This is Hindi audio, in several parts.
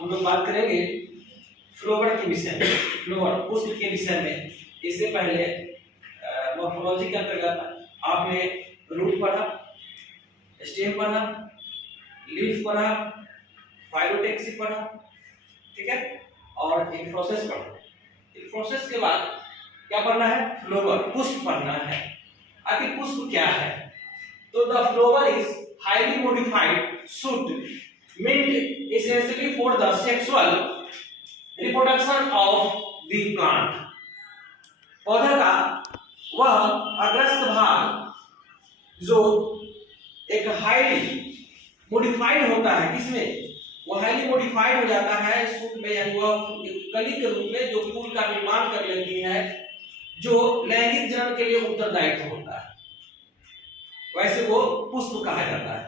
हम लोग बात करेंगे फ्लोवर के विषय में, फ्लोवर पुष्प के विषय में। इससे पहले मॉर्फोलॉजी के अंतर्गत आपने रूट पढ़ा, स्टेम पढ़ा, लीफ पढ़ा, फाइलोटेक्सी पढ़ा, ठीक है, और इन्फ्लोरेसेंस पढ़ा। इन्फ्लोरेसेंस के बाद क्या पढ़ना है? फ्लोवर, पुष्प पढ़ना है। आखिर पुष्प क्या है? तो the flower is highly modified shoot meant essentially for the sexual reproduction of the plant। पौधा का वह अग्रस्त भाग जो एक हाईली मॉडिफाइड होता है, किसमें? वो हाईली मॉडिफाइड हो जाता है शूट में, यानी वह कली के रूप में जो फूल का निर्माण कर लेती है, जो लैंगिक जनन के लिए उत्तरदायित्व होता है, वैसे वो पुष्प कहा जाता है।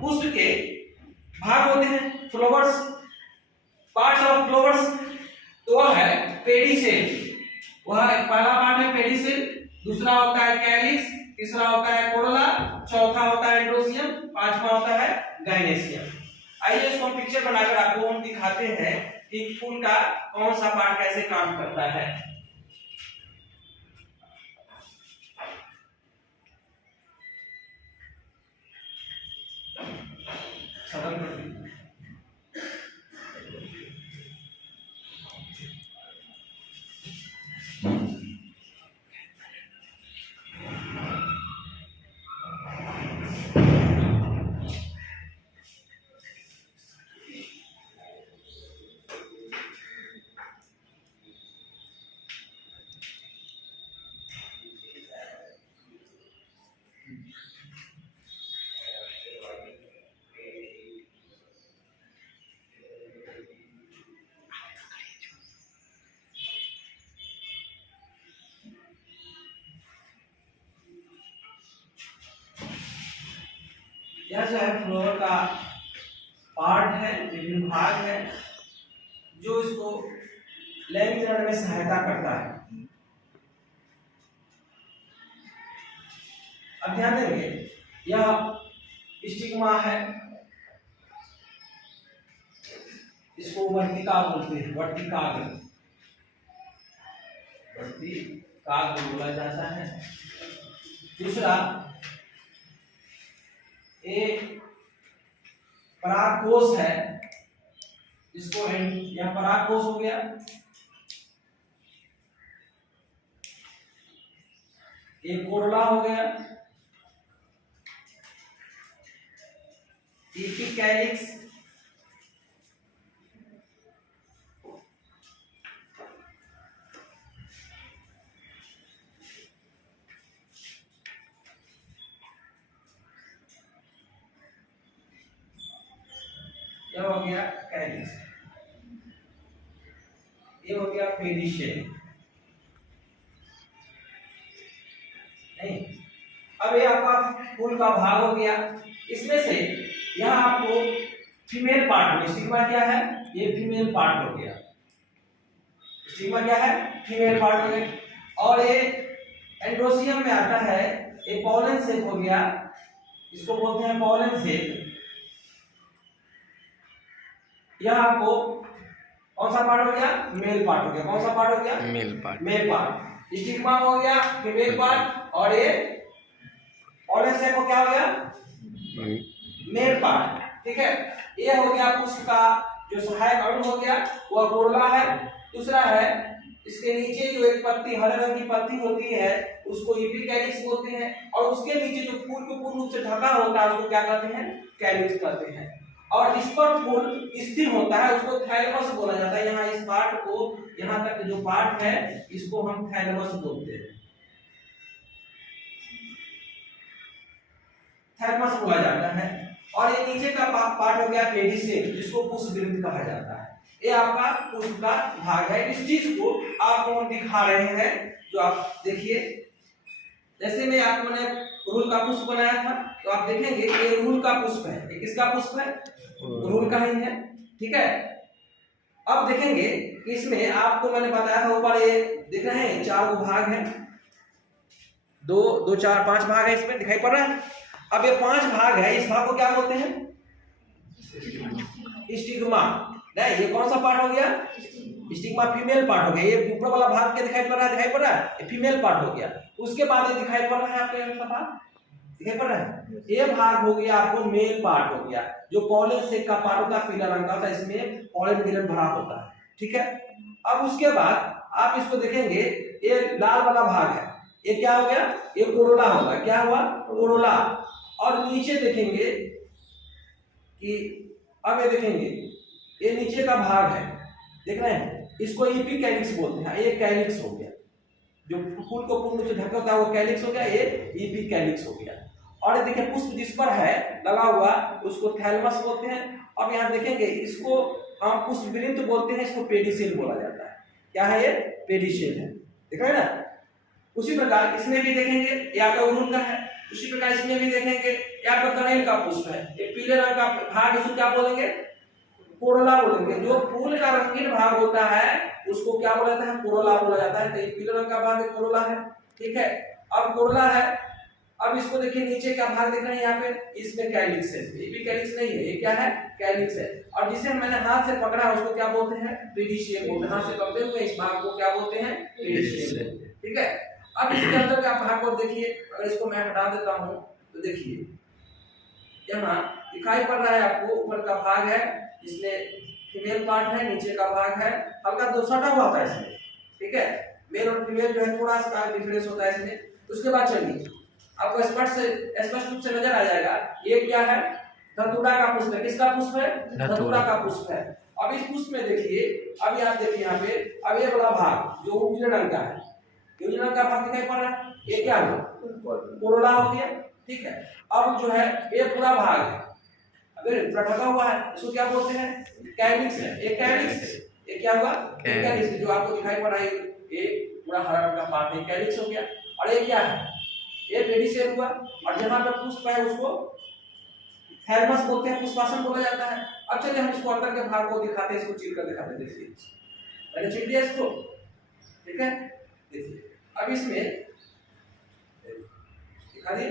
पुष्प के भाग होते हैं, फ्लावर्स, पार्ट्स ऑफ फ्लावर्स। तो वह है पेडिसेल, वह पहला पार्ट है पेडिसेल, दूसरा होता है कैलिक्स, तीसरा होता है कोरोला, चौथा होता है एंड्रोसियम, पांचवा होता है गाइनेसियम। आइए इसको हम पिक्चर बनाकर आपको हम दिखाते हैं कि फूल का कौन सा पार्ट कैसे काम करता है। यह जो है फ्लोवर का पार्ट है, विभिन्न भाग है जो इसको लैंगिक जनन में सहायता करता है। अब ध्यान देंगे, यह स्टिग्मा है, इसको वर्तिका बोलते हैं, वर्तिकाग्र, वर्तिकाग्र बोला जाता है। दूसरा एक परागकोश है, इसको यह परागकोश हो गया। एक कोरोला हो गया, एपिकैलिक्स, यह हो गया कैलिक्स, ये हो गया पेडिसेल। नहीं, अब ये आपका फूल का भाग हो गया। इसमें से यह आपको फीमेल पार्ट में, स्टिग्मा क्या है? ये फीमेल पार्ट हो गया। स्टिग्मा क्या है? फीमेल पार्ट हो गया। और ये एंड्रोसियम में आता है, ये पॉलन सेक हो गया, इसको बोलते हैं पॉलन सेक। यह आपको कौन सा पार्ट हो गया? मेल पार्ट हो गया। कौन सा पार्ट हो गया? Male part. Male part. Stigma हो गया फीमेल पार्ट, और ये पॉलन सेक को क्या हो गया? मेल पार्ट, ठीक है। ये हो गया पुष्प का जो सहायक अंग हो गया, वह कोरोला है। दूसरा है इसके नीचे जो एक पत्ती, हरे रंग की पत्ती होती है, उसको एपिकैलिक्स बोलते हैं, और उसके नीचे जो फूल को पूर्ण रूप से ढका होता है उसको क्या कहते हैं? कैलिक्स कहते हैं। और इस पर फूल स्थिर होता है, उसको थैलेमस बोला जाता है। यहाँ इस पार्ट को, यहाँ तक जो पार्ट है, इसको हम थैलेमस बोलते हैं, थैलेमस बोला जाता है। और ये नीचे का पार्ट हो गया पेडिसेल, जिसको पुष्पवृंत कहा जाता है। ये आपका पुष्प का भाग है। इस चीज को आपको हम दिखा रहे हैं, जो आप देखिए, जैसे मैं आपको मैंने अड़हुल का पुष्प बनाया था, तो आप देखेंगे कि ये अड़हुल का पुष्प है। ये किसका पुष्प है? अड़हुल का ही है, ठीक है। अब देखेंगे कि इसमें आपको मैंने बताया था ऊपर, ये दिख रहे हैं 4 भाग हैं, 2 2 4 5 भाग है, इसमें दिखाई पड़ रहा है। अब ये 5 भाग है, इस भाग को क्या बोलते हैं? स्टिग्मा। नहीं, ये कौन सा पार्ट हो गया? स्टिग्मा फीमेल पार्ट हो गया। ये ऊपर वाला भाग क्या दिखाई पड़ रहा है? दिखाई पड़ रहा है, ये फीमेल पार्ट हो गया। उसके बाद ये दिखाई पड़ रहा है आपको, ये भाग दिखाई पड़ रहा है, ये भाग हो गया आपको मेल पार्ट हो गया, जो पॉलन सेक का पार्ट होता है, पीला रंग का होता है, इसमें पॉलन ग्रेन भरा होता है, ठीक है। अब उसके बाद आप इसको देखेंगे, ये लाल वाला भाग है, ये क्या हो गया? ये कोरोला होगा। क्या हुआ? कोरोला। और नीचे देखेंगे कि अब ये देखेंगे, ये नीचे का भाग है, देख रहे हैं, इसको इपिकैलिक्स बोलते हैं। ये कैलिक्स हो गया, जो फूल को पूर्ण रूप से ढका होता है वो कैलिक्स हो गया, ये इपिकैलिक्स हो गया। और ये देखिए पुष्प जिस पर है लगा हुआ उसको थैलमस बोलते हैं। अब यहाँ देखेंगे, इसको हम पुष्पवृंत बोलते हैं, इसको पेडिसेल बोला जाता है। क्या है ये? पेडिसेल है, देख रहे हैं ना। उसी प्रकार इसमें भी देखेंगे, ये आपका उड़ून का है। उसी प्रकार इसमें भी देखेंगे, ये आपका कनेल का पुष्प है। ये पीले रंग का भाग, इसको क्या बोलेंगे? कोरोला बोलेंगे। जो फूल का रंगीन भाग होता है उसको क्या बोला जाता है? कोरोला बोला जाता है। तो ये पीले रंग का भाग कोरोला है, ठीक है। अब कोरोला है, अब इसको देखिए नीचे का भाग देख रहे हैं यहाँ पे, इसमें कैलिक्स है। ये भी कैलिक्स नहीं है, ये क्या है? कैलिक्स है। और जिसे मैंने हाथ से पकड़ा उसको क्या बोलते हैं? पेडिशियल बोलते हैं। हाथ से पकड़े हुए इस भाग को क्या बोलते हैं? पेडिशियल, ठीक है। अब इसके अंदर का भाग को देखिए, अगर इसको मैं हटा देता हूँ तो देखिए यहाँ दिखाई पड़ रहा है आपको, ऊपर का भाग है, इसमें फीमेल पार्ट है, नीचे का भाग है, हल्का दो सटा हुआ होता है इसमें, ठीक है। मेल और फीमेल जो है थोड़ा सा डिफरेंस होता है इसमें। उसके बाद चलिए आपको स्पष्ट रूप से नजर आ जाएगा, ये क्या है? धतूरा का पुष्प है। किसका पुष्प है? धतूरा का पुष्प है। अब इस पुष्प में देखिए, अब आप देखिए यहाँ पे, अब ये वाला भाग जो उजले रंग का है, उजले रंग का भाग दिखाई पड़ रहा है, ये क्या हुआ? कोरोला हो गया, ठीक है। अब जो है ये पूरा भाग है, अगर ढका हुआ है, इसको क्या बोलते हैं? कैलिक्स है। ये कैलिक्स है, ये क्या हुआ? कैलिक्स। जो आपको दिखाई पड़ रहा है ये पूरा हरा रंग का पार्ट है, कैलिक्स हो गया। और ये क्या है? ये पेडिसेल हुआ। और जहां पर पुष्प है उसको थैलमस बोलते हैं, पुष्पासन बोला जाता है। अब चलिए हम इसको अंदर के भाग को दिखाते हैं, इसको चीर कर दिखाते हैं। देखिए मैंने चीर दिया इसको, ठीक है। देखिए अब इसमें दिखा दिए।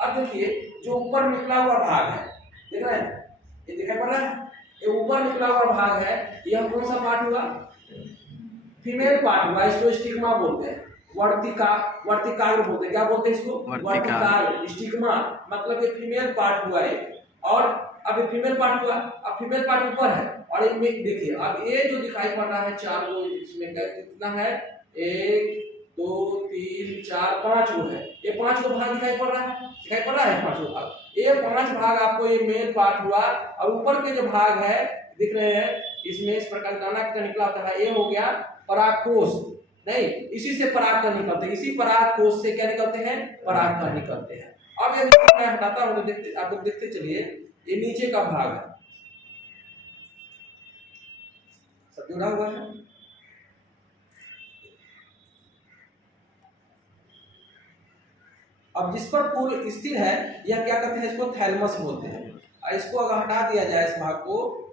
अब देखिए जो ऊपर निकला हुआ भाग है, देख रहे हैं, ये दिखाई पड़ रहा है, ये ऊपर निकला हुआ भाग है, यह कौन सा पार्ट हुआ? फीमेल पार्ट हुआ। इसको स्टिग्मा बोलते हैं, वर्तिकाग्र बोलते हैं। क्या बोलते हैं इसको? वर्तिकाग्र, स्टिग्मा, मतलब ये फीमेल पार्ट हुआ है। और अब ये फीमेल पार्ट हुआ, अब फीमेल पार्ट ऊपर है। और इनमें देखिए अब ये जो दिखाई पड़ रहा है चार वो, इसमें कितना है? 1 2 3 4 5 वो है, ये 5 को भाग दिखाई पड़ रहा है, दिखाई पड़ रहा है 5 को भाग। ये 5 भाग आपको ये मेल पार्ट हुआ। और ऊपर के जो भाग है दिख रहे हैं, इसमें इस प्रकार दाना कितना निकला होता है, ये हो गया परागकोश। नहीं, इसी से पराग कण निकलते हैं, इसी परागकोश से क्या निकलते हैं? पराग कण निकलते हैं। अब यदि मैं हटाता हूं तो देखते, आप लोग देखते चलिए, ये नीचे का भाग है, सब जुड़ा हुआ है। अब जिस पर फूल स्थिर है, यह क्या कहते हैं? इसको थैलमस बोलते हैं। और इसको अगर हटा दिया जाए इस भाग को,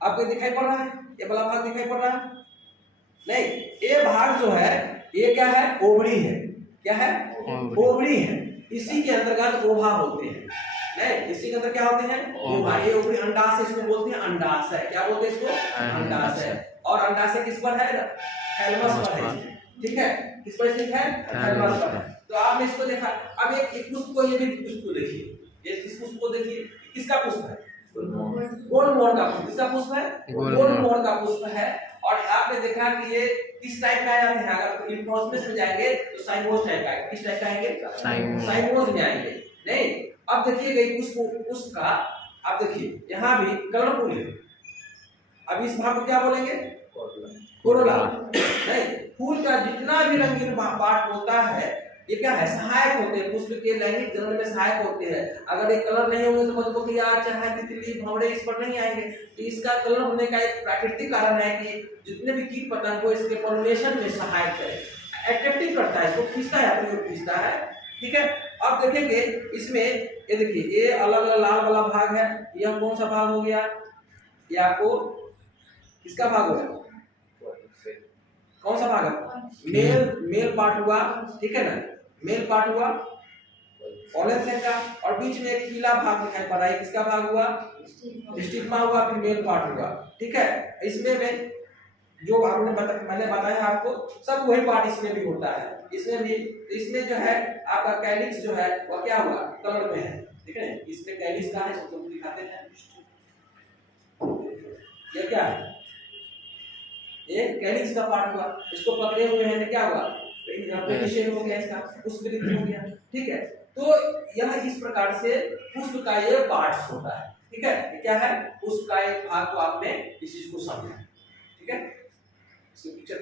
आपको दिखाई पड़ रहा है, ये वाला भाग दिखाई पड़ रहा है? नहीं, ये भाग जो है ये क्या है? ओवरी है। क्या है? ओवरी है। इसी के अंतर्गत ओवा होते हैं। नहीं, इसी के अंदर क्या होते हैं? ओवा। ये ओवरी अंडाशय, इसको बोलते हैं अंडाशय। क्या बोलते हैं इसको? अंडाशय। और अंडाशय किस पर है? थैलमस पर है, ठीक है। किस पर स्थित है? थैलमस पर। तो आपने इसको देखा। अब एक पुष्प को, ये भी पुष्प को देखिए, ये इस पुष्प को देखिए, किसका पुष्प है? गोल मोहर का पुष्प। किसका पुष्प है? गोल मोहर का पुष्प है। और आपने देखा कि ये किस टाइप का आते हैं, अगर इन्फोर्समेंट में जाएंगे तो साइमोस टाइप का। किस टाइप का आएंगे? साइमोस में आएंगे। नहीं, अब देखिएगा पुष्प का, आप देखिए यहाँ भी कलरफुल है। अब इस भाग को क्या बोलेंगे? कोरोला। नहीं, फूल का जितना भी रंगीन पार्ट होता है, ये क्या है? सहायक होते हैं, पुष्प के लैंगिक जनन में सहायक होते हैं। अगर ये कलर नहीं होंगे तो मतलब कि यार चाहे तितली भंवरे इस पर नहीं आएंगे। तो इसका कलर होने का एक प्राकृतिक कारण है कि जितने भी कीट पतंग को इसके पॉलिनेशन में सहायक है, अट्रैक्टिव करता है, इसको खींचता है, अपनी ओर खींचता है, ठीक है। अब देखेंगे इसमें, ये देखिए ये अलग अलग लाल वाला भाग है, यह कौन सा भाग हो गया? ये आपको किसका भाग हो गया? कौन सा भाग है? मेल पार्ट हुआ, ठीक है ना, मेल पार्ट हुआ। पॉलन सेक का, और बीच में एक पीला भाग दिखाई पड़ रहा है, किसका भाग हुआ? स्टिग्मा हुआ, फिर मेल पार्ट हुआ। ठीक है, इसमें में जो मैंने बताया आपको, सब वही पार्ट इसमें भी होता है। इसमें जो है आपका कैलिक्स जो है वो क्या हुआ? कलर में है। ठीक है, इसमें कैलिक्स का है, इसको दिखाते हैं। ये क्या है? ये कैलिक्स का पार्ट हुआ, इसको पकड़े हुए हैं तो क्या हुआ? पेनिशेन हो गया, इसका पुष्पवृत्ति हो गया। ठीक है, तो यह इस प्रकार से पुष्प का ये पार्ट होता है। ठीक है, ये क्या है? पुष्प का एक भाग को आपने इस चीज को समझा। ठीक है, इसको पिक्चर